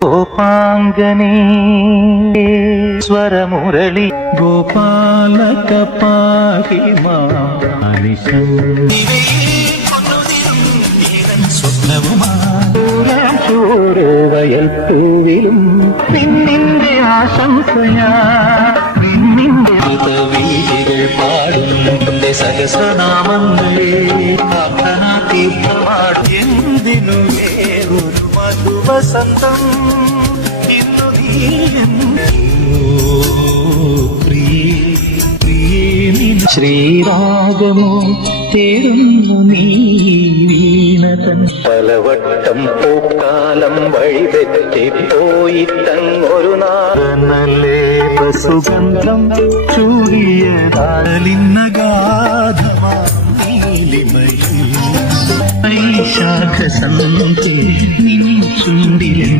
गोपांगने स्वरमुरली गोपालक पाहि मानिशं സ്വപ്നവുമായൂരവയൽ പൂവിലും നിന്നിന്റെ ആശംസയാ നിന്നിന്റെ വീതികൾ പാടും സഹസ്രനാമങ്ങളെ പ്രാർത്ഥനാ തീർത്ഥമാടും എന്തിനു ഒരു മധുവസന്തം ഇന്നു ശ്രീരാഗമോ തേടുന്നു നീ വീണതൻ പലവട്ടം പൂക്കാലം വഴിതെറ്റിപ്പോയി തങ്ങൊരു നാളെ സുഗന്ധം ചൂടിയതാലിന്നഗാധമാ നീലിമയിൽ ശാഖ സന്ധ്യ നിൻ ചുണ്ടിലും